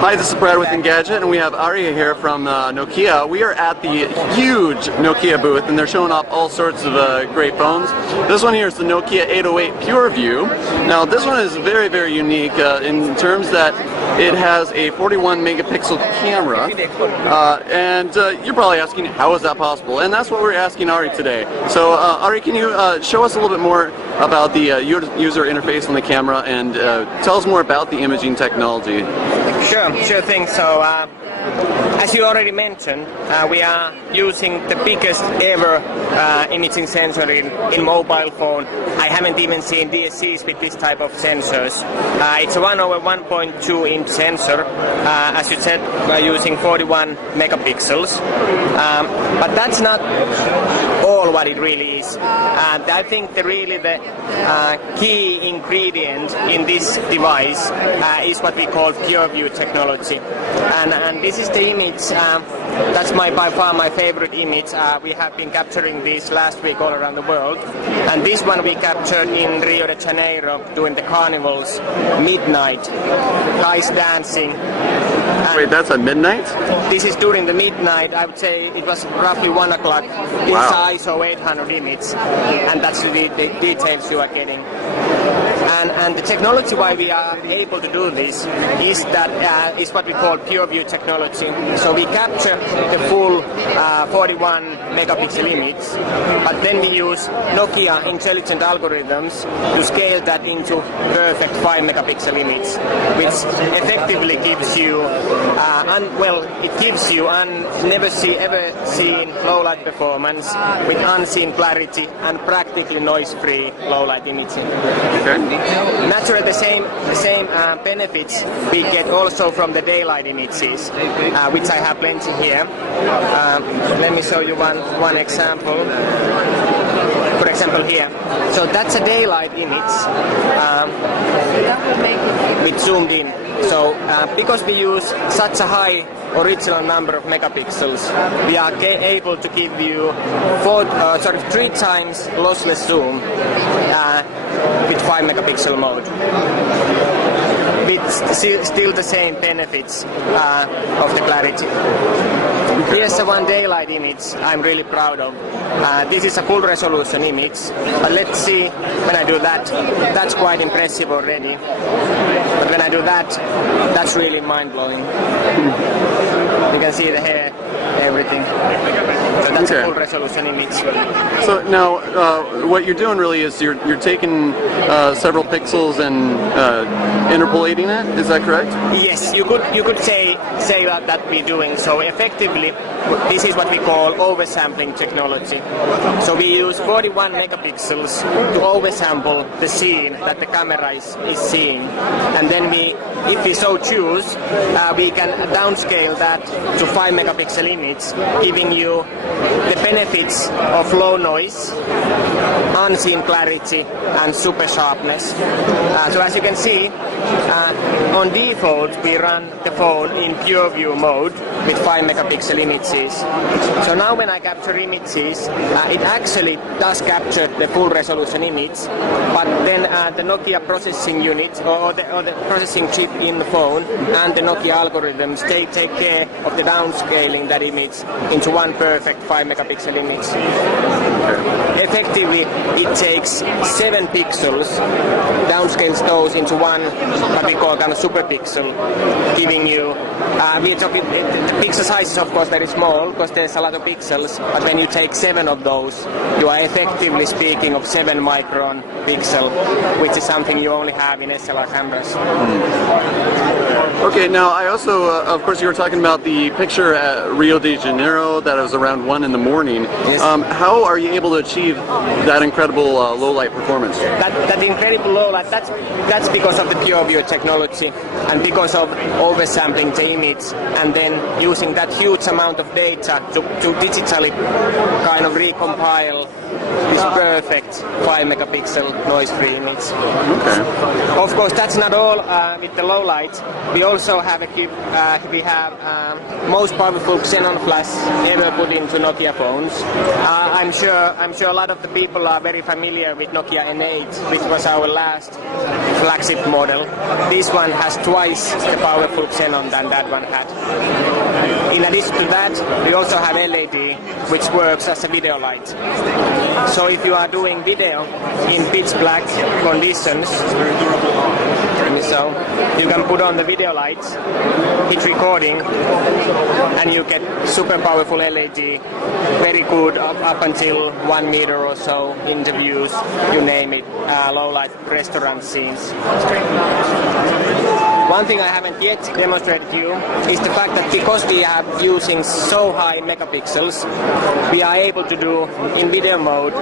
Hi, this is Brad with Engadget, and we have Ari here from Nokia. We are at the huge Nokia booth, and they're showing off all sorts of great phones. This one here is the Nokia 808 PureView. Now, this one is very, very unique in terms that it has a 41 megapixel camera, and you're probably asking, how is that possible? And that's what we're asking Ari today. So, Ari, can you show us a little bit more about the user interface on the camera, and tell us more about the imaging technology? Sure thing. So, as you already mentioned, we are using the biggest ever imaging sensor in mobile phone. I haven't even seen DSCs with this type of sensors. It's a 1/1.2 inch sensor. As you said, we're using 41 megapixels. But that's not all what it really is. I think the key ingredient in this device is what we call PureView technology. And this is the image, that's by far my favorite image. We have been capturing this last week all around the world. And this one we captured in Rio de Janeiro during the carnivals, midnight, guys dancing. Wait, that's at midnight? This is during the midnight. I would say it was roughly 1 o'clock. It's ISO 800 image, and that's the details you are getting. And the technology why we are able to do this is that is what we call PureView technology. So we capture the full 41 megapixel image, but then we use Nokia intelligent algorithms to scale that into perfect 5 megapixel image, which effectively gives you never ever seen low light performance with unseen clarity and practically noise-free low light imaging. Okay. Naturally, the same benefits we get also from the daylight images, which I have plenty here. Let me show you one example. For example, here. So that's a daylight image with zoomed in. So because we use such a high original number of megapixels, we are able to give you 3 times lossless zoom with 5 megapixel mode, with still the same benefits of the clarity. Here's the one daylight image I'm really proud of. This is a full resolution image, but let's see when I do that. That's quite impressive already. But when I do that, that's really mind-blowing. You can see the hair, everything. So that's a full resolution image. So now, what you're doing really is you're taking several pixels and interpolating it. Is that correct? Yes, you could say that we're doing. So effectively, this is what we call oversampling technology. So we use 41 megapixels to oversample the scene that the camera is seeing, and then if we so choose, we can downscale that to 5 megapixel image, giving you the benefits of low noise, unseen clarity, and super sharpness. So as you can see, on default we run the phone in PureView mode with 5 megapixel images. So now when I capture images, it actually does capture the full resolution image, but then the Nokia processing unit or the processing chip in the phone and the Nokia algorithms take care of the downscaling that image into one perfect 5 megapixel image. Effectively, it takes 7 pixels, downscales those into one what we call kind of super pixel, giving you the pixel size is of course very small because there's a lot of pixels, but when you take 7 of those, you are effectively speaking of 7 micron pixel, which is something you only have in SLR cameras. Okay, now I also, of course, you were talking about the picture at Rio de Janeiro that was around 1 in the morning. Yes. How are you able to achieve that incredible low light performance? That incredible low light, that's because of the PureView technology and because of oversampling the image and then using that huge amount of data to digitally kind of recompile this perfect 5 megapixel noise-free image. Okay. Of course, that's not all with the low light. We also have most powerful xenon flash ever put into Nokia phones. I'm sure a lot of the people are very familiar with Nokia N8, which was our last flagship model. This one has twice the powerful xenon than that one had. In addition to that, we also have LED, which works as a video light. So if you are doing video in pitch black conditions, so you can put on the video lights, hit recording, and you get super powerful LED, very good up until 1 meter or so, interviews, you name it, low light restaurant scenes. One thing I haven't yet demonstrated to you is the fact that because we are using so high megapixels, we are able to do in video mode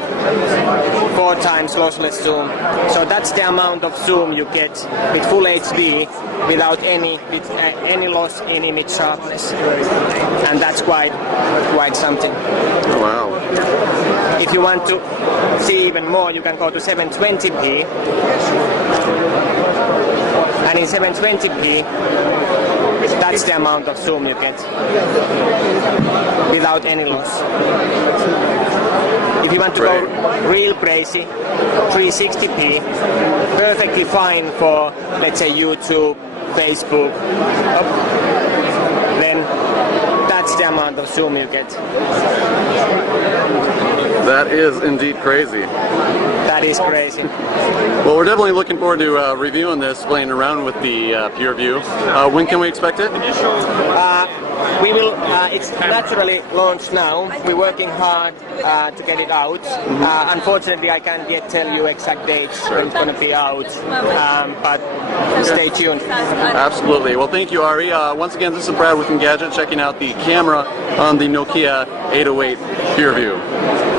4 times lossless zoom. So that's the amount of zoom you get with full HD without any loss in image sharpness, and that's quite something. Oh, wow. If you want to see even more, you can go to 720p. And in 720p, that's the amount of zoom you get without any loss. If you want to go real crazy, 360p, perfectly fine for, let's say, YouTube, Facebook, then that's the amount of zoom you get. That is indeed crazy. That is crazy. Well, we're definitely looking forward to reviewing this, playing around with the PureView. When can we expect it? We will, it's naturally launched now. We're working hard to get it out. Unfortunately, I can't yet tell you exact dates when it's going to be out, but stay tuned. Absolutely. Well, thank you, Ari. Once again, this is Brad with Engadget, checking out the camera on the Nokia 808 PureView.